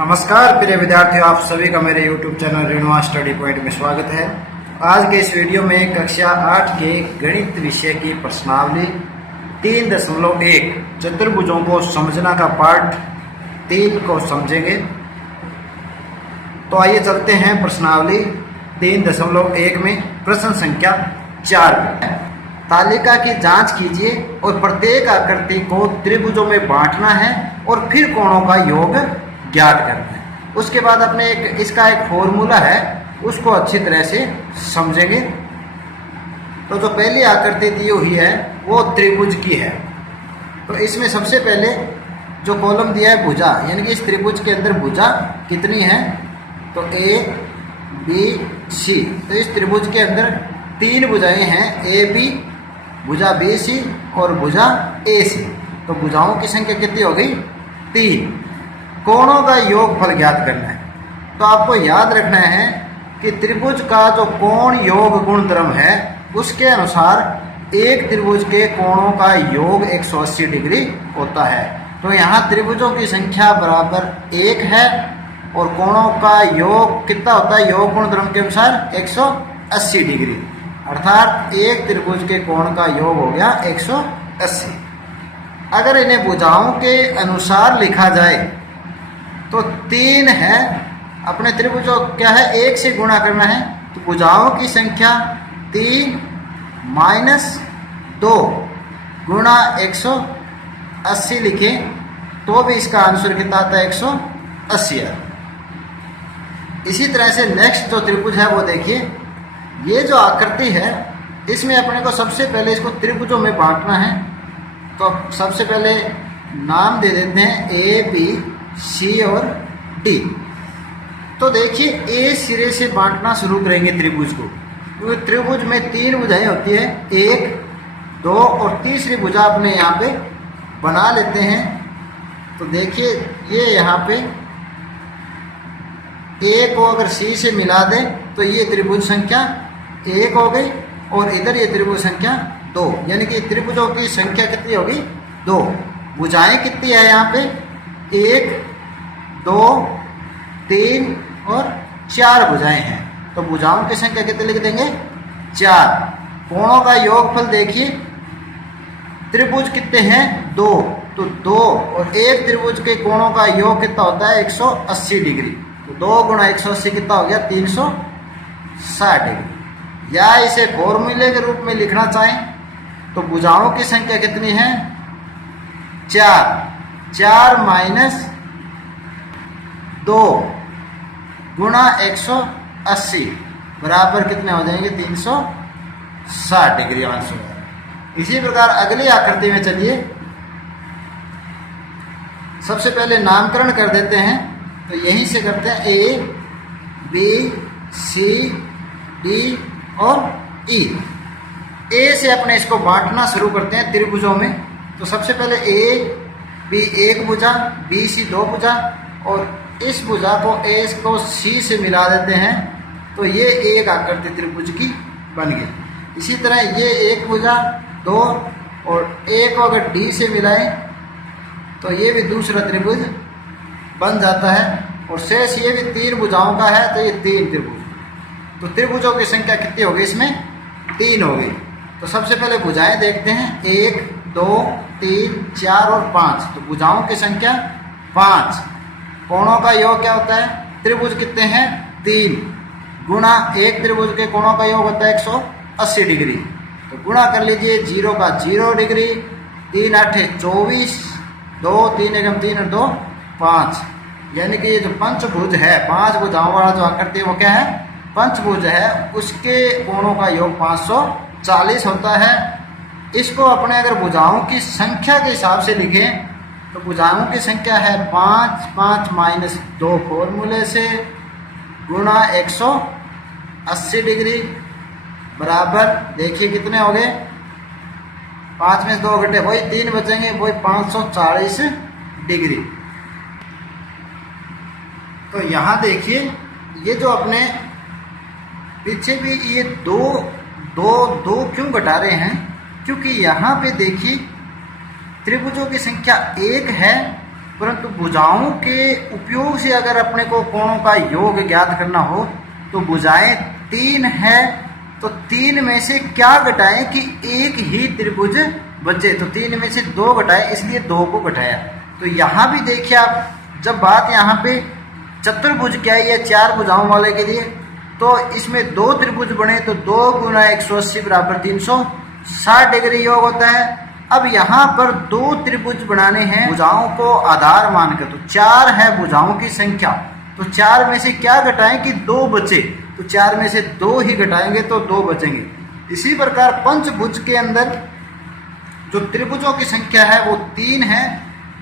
नमस्कार प्रिय विद्यार्थियों, आप सभी का मेरे YouTube channel Renua study point में स्वागत है। आज के इस वीडियो में कक्षा 8 के गणित विषय की प्रश्नावली 3.1 चतुर्भुजों को समझना का पार्ट 3 को समझेंगे। तो आइए चलते हैं प्रश्नावली 3.1 में प्रश्न संख्या 4 में। तालिका की जांच कीजिए और प्रत्येक आकृति को त्रिभुजों में बांटना है और फिर कोणों का योग ज्ञात करना है। उसके बाद अपने इसका एक फॉर्मूला है, उसको अच्छी तरह से समझेंगे। तो जो पहली आकृति दी हुई है वो त्रिभुज की है। तो इसमें सबसे पहले जो कॉलम दिया है भुजा, यानी कि इस त्रिभुज के अंदर भुजा कितनी है, तो ए बी सी। तो इस त्रिभुज के अंदर 3 भुजाएं हैं, ए बी, भुजा बी सी और भुजा ए सी। तो भुजाओं की संख्या कितनी हो गई, 3। कोणों का योगफल ज्ञात करना है। तो आपको याद रखना है कि त्रिभुज का जो कोण योग गुणधर्म है उसके अनुसार एक त्रिभुज के कोणों का योग 180 डिग्री होता है। तो यहाँ त्रिभुजों की संख्या बराबर 1 है और कोणों का योग कितना होता है, योग गुणधर्म के अनुसार 180 डिग्री, अर्थात एक त्रिभुज के कोण का योग हो गया 180। अगर इन्हें भुजाओं के अनुसार लिखा जाए तो 3 है, अपने त्रिभुजों क्या है, 1 से गुणा करना है। तो भुजाओं की संख्या 3 - 2 गुणा 180 लिखें तो भी इसका आंसर कितना आता है, 180 है। इसी तरह से नेक्स्ट जो त्रिभुज है वो देखिए, ये जो आकृति है इसमें अपने को सबसे पहले इसको त्रिभुजों में बांटना है। तो सबसे पहले नाम दे देते हैं ए बी सी और डी। तो देखिए ए सिरे से बांटना शुरू करेंगे त्रिभुज को, क्योंकि त्रिभुज में 3 भुजाएं होती है, 1, 2 और तीसरी भुजा अपने यहाँ पे बना लेते हैं। तो देखिए ये यहाँ पे ए को अगर सी से मिला दें तो ये त्रिभुज संख्या 1 हो गई और इधर ये त्रिभुज संख्या 2, यानी कि त्रिभुजों की संख्या कितनी होगी, 2। भुजाएं कितनी है यहाँ पे, 1, 2, 3 और 4 भुजाएं हैं। तो भुजाओं की संख्या कितनी लिख देंगे, 4। कोणों का योगफल देखिए, त्रिभुज कितने हैं, 2। तो 2 और एक त्रिभुज के कोणों का योग कितना होता है, 180 डिग्री। तो 2 गुणा 180 कितना हो गया, 360 डिग्री। या इसे फॉर्मूले के रूप में लिखना चाहें तो भुजाओं की संख्या कितनी है, 4 - 2 गुणा 180 बराबर कितने हो जाएंगे, 360 डिग्री आंसर है। इसी प्रकार अगली आकृति में चलिए, सबसे पहले नामकरण कर देते हैं। तो यहीं से करते हैं, ए बी सी डी और ई। ए से अपने इसको बांटना शुरू करते हैं त्रिभुजों में। तो सबसे पहले ए बी 1 भुजा, बी सी 2 भुजा और इस भुजा को ए को सी से मिला देते हैं तो ये एक आकृति त्रिभुज की बन गई। इसी तरह ये 1 भुजा 2 और ए को अगर डी से मिलाएं तो ये भी दूसरा त्रिभुज बन जाता है। और शेष ये भी 3 भुजाओं का है, तो ये 3 त्रिभुज। तो त्रिभुजों की संख्या कितनी होगी, इसमें 3 हो गई। तो सबसे पहले भुजाएं देखते हैं, 1, 2, 3, 4 और 5। तो भुजाओं की संख्या 5। कोणों का योग क्या होता है, त्रिभुज कितने हैं, 3 गुणा एक त्रिभुज के कोणों का योग होता है 180 डिग्री। तो गुणा कर लीजिए, 0 का 0 डिग्री, 3 8 24, 2 3 एकम 3 और 2 5। यानी कि ये जो पंचभुज है, 5 भुजाओं वाला जो आकृति है वो क्या है, पंचभुज है, उसके कोणों का योग 540 होता है। इसको अपने अगर भुजाओं की संख्या के हिसाब से लिखें तो भुजाओं की संख्या है 5 5 - 2 फॉर्मूले से गुणा 180 डिग्री बराबर, देखिए कितने हो गए, 5 में से 2 घटे वही 3 बचेंगे, वही 540 डिग्री। तो यहाँ देखिए ये जो अपने पीछे भी ये दो क्यों घटा रहे हैं, क्योंकि यहाँ पे देखिए त्रिभुजों की संख्या 1 है परंतु भुजाओं के उपयोग से अगर अपने को कोणों का योग ज्ञात करना हो तो भुजाएं 3 है, तो 3 में से क्या घटाएं कि एक ही त्रिभुज बचे, तो 3 में से 2 घटाए, इसलिए 2 को घटाया। तो यहाँ भी देखिए आप, जब बात यहाँ पे चतुर्भुज क्या है, ये 4 भुजाओं वाले के लिए, तो इसमें 2 त्रिभुज बने तो 2 गुना 180 बराबर 360 डिग्री योग होता है। अब यहाँ पर 2 त्रिभुज बनाने हैं भुजाओं को आधार मानकर, तो 4 है भुजाओं की संख्या, तो 4 में से क्या घटाएं कि 2 बचे, तो 4 में से 2 ही घटाएंगे तो 2 बचेंगे। इसी प्रकार पंचभुज के अंदर जो त्रिभुजों की संख्या है वो 3 है,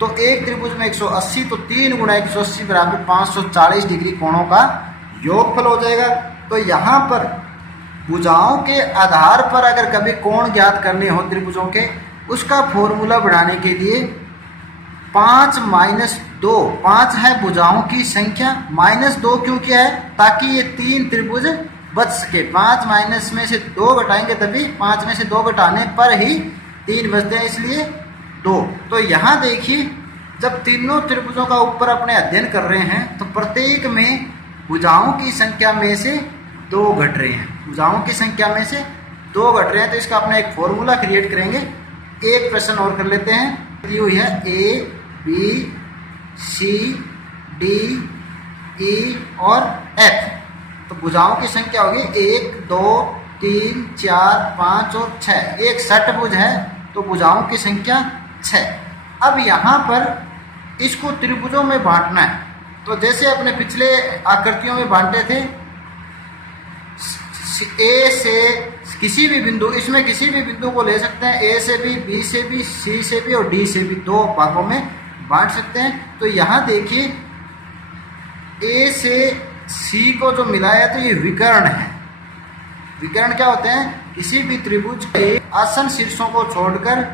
तो एक त्रिभुज में 180, तो 3 गुना 180 बराबर 540 डिग्री कोणों का योगफल हो जाएगा। तो यहाँ पर भुजाओं के आधार पर अगर कभी कोण ज्ञात करने हो त्रिभुजों के, उसका फॉर्मूला बनाने के लिए 5 माइनस 2, 5 है भुजाओं की संख्या, -2 क्यों किया है, ताकि ये 3 त्रिभुज बच सके। 5 माइनस में से 2 घटाएंगे तभी, 5 में से 2 घटाने पर ही 3 बचते हैं, इसलिए 2। तो यहाँ देखिए, जब तीनों त्रिभुजों का ऊपर अपने अध्ययन कर रहे हैं तो प्रत्येक में भुजाओं की संख्या में से 2 घट रहे हैं, भुजाओं की संख्या में से 2 घट रहे हैं। तो इसका अपना एक फॉर्मूला क्रिएट करेंगे। एक प्रश्न और कर लेते हैं, दी हुई है A B C D E और F, तो भुजाओं की संख्या होगी 1 2 3 4 5 और 6, एक षटभुज है तो भुजाओं की संख्या 6। अब यहाँ पर इसको त्रिभुजों में बांटना है, तो जैसे अपने पिछले आकृतियों में बांटे थे, ए से किसी भी बिंदु, इसमें किसी भी बिंदु को ले सकते हैं, ए से भी, बी से भी, सी से भी और डी से भी, 2 भागों में बांट सकते हैं। तो यहाँ देखिए, ए से सी को जो मिलाया तो ये विकर्ण है। विकर्ण क्या होते हैं, किसी भी त्रिभुज के आसन शीर्षों को छोड़कर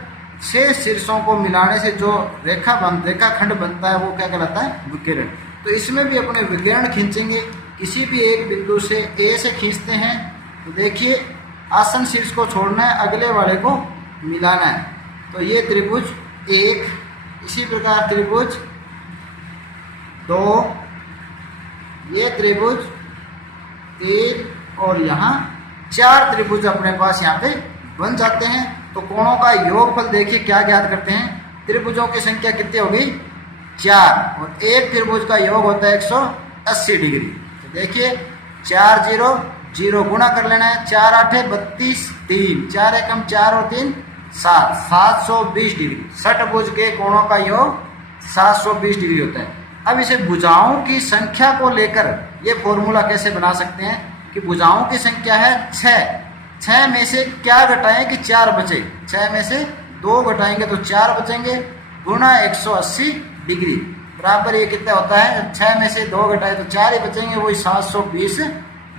शेष शीर्षों को मिलाने से जो रेखाखंड बनता है वो क्या कहलाता है, विकर्ण। तो इसमें भी अपने विकर्ण खींचेंगे, किसी भी एक बिंदु से ए से खींचते हैं, तो देखिए आसन शीर्ष को छोड़ना है, अगले वाले को मिलाना है, तो ये त्रिभुज 1, इसी प्रकार त्रिभुज 2, ये त्रिभुज 3 और यहाँ 4 त्रिभुज अपने पास यहाँ पे बन जाते हैं। तो कोणों का योगफल देखिए क्या ज्ञात करते हैं, त्रिभुजों की संख्या कितनी होगी 4, और एक त्रिभुज का योग होता है 180 डिग्री। तो देखिए 4 0 0 गुणा कर लेना है, 4 8 32, 3 4 एकम 4 और 3 7, 720 डिग्री। षटभुज के कोणों का योग 720 डिग्री होता है। अब इसे भुजाओं की संख्या को लेकर ये फॉर्मूला कैसे बना सकते हैं कि भुजाओं की संख्या है 6, 6 में से क्या घटाएं कि 4 बचे, 6 में से 2 घटाएंगे तो 4 बचेंगे, गुणा 180 डिग्री बराबर ये कितना होता है, 6 में से 2 घटाए तो 4 ही बचेंगे, वही 720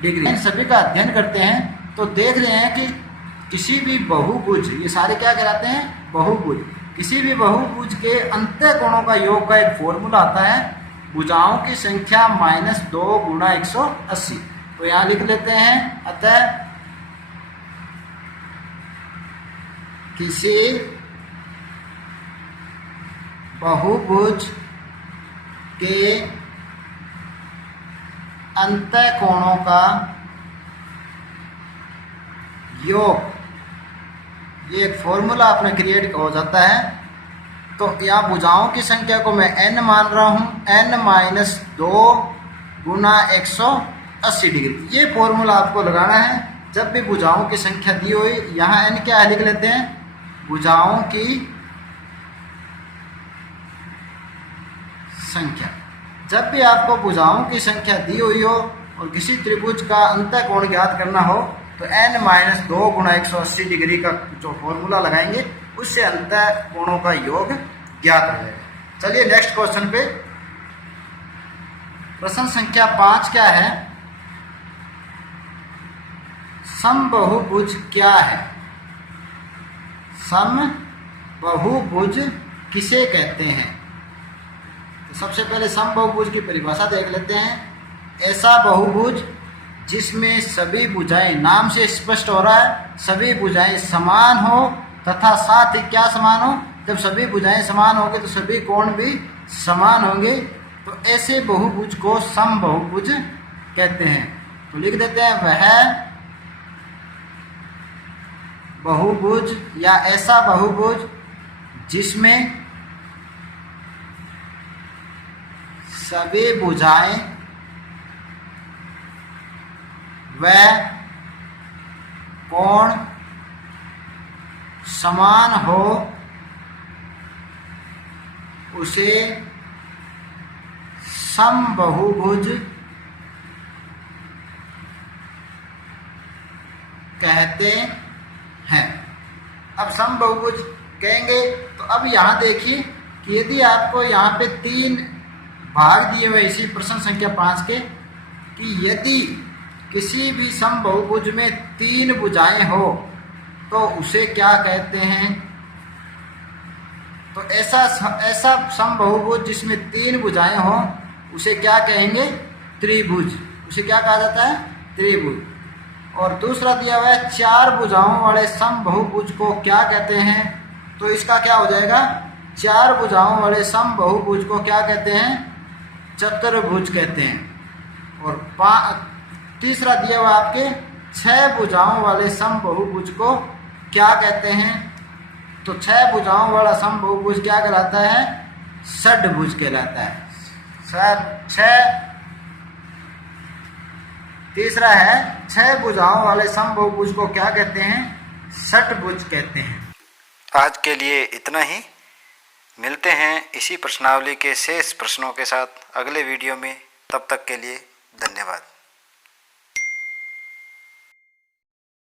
डिग्री। इन सभी का अध्ययन करते हैं तो देख रहे हैं कि किसी भी बहुभुज, ये सारे क्या कहलाते हैं, बहुभुज, किसी भी बहुभुज के अंतः कोणों का योग का एक फॉर्मूला आता है, भुजाओं की संख्या -2 गुणा 180। तो यहाँ लिख लेते हैं, अतः किसी बहुभुज के अंतः कोणों का योग, ये एक फॉर्मूला अपने क्रिएट हो जाता है। तो यहाँ भुजाओं की संख्या को मैं n मान रहा हूँ, n-2 गुणा 180 डिग्री। ये फॉर्मूला आपको लगाना है जब भी भुजाओं की संख्या दी हुई। यहाँ n क्या है लिख लेते हैं, भुजाओं की संख्या। जब भी आपको भुजाओं की संख्या दी हुई हो और किसी त्रिभुज का अंतः कोण ज्ञात करना हो तो n-2 गुणा 180 डिग्री का जो फॉर्मूला लगाएंगे उससे अंतः कोणों का योग ज्ञात हो जाएगा। चलिए नेक्स्ट क्वेश्चन पे, प्रश्न संख्या 5 क्या है, समबहुभुज क्या है, समबहुभुज किसे कहते हैं। तो सबसे पहले समबहुभुज की परिभाषा देख लेते हैं। ऐसा बहुभुज जिसमें सभी भुजाएं, नाम से स्पष्ट हो रहा है, सभी भुजाएं समान हो तथा साथ ही क्या समान हो, जब सभी भुजाएं समान होंगे तो सभी कोण भी समान होंगे, तो ऐसे बहुभुज को समबहुभुज कहते हैं। तो लिख देते हैं वह बहुभुज या ऐसा बहुभुज जिसमें सभी भुजाएं व कोण समान हो उसे समबहुभुज कहते हैं। अब समबहुभुज कहेंगे तो अब यहाँ देखिए कि यदि आपको यहाँ पे 3 भाग दिए हुए इसी प्रश्न संख्या 5 के, कि यदि किसी भी समबहुभुज में 3 भुजाएं हो तो उसे क्या कहते हैं। तो ऐसा समबहुभुज जिसमें 3 भुजाएं हो उसे क्या कहेंगे, त्रिभुज। उसे क्या कहा जाता है, त्रिभुज। और दूसरा दिया हुआ है 4 भुजाओं वाले समबहुभुज को क्या कहते हैं, तो इसका क्या हो जाएगा, 4 भुजाओं वाले समबहुभुज को क्या कहते हैं, चतुर्भुज कहते हैं। और तीसरा दिया हुआ आपके 6 भुजाओं वाले समबहुभुज को क्या कहते हैं, तो 6 भुजाओं वाला समबहुभुज क्या कहलाता है, षड्भुज कहलाता है। तीसरा है 6 भुजाओं वाले समबहुभुज को क्या कहते हैं, षट्भुज कहते हैं। आज के लिए इतना ही। मिलते हैं इसी प्रश्नावली के शेष प्रश्नों के साथ अगले वीडियो में। तब तक के लिए धन्यवाद।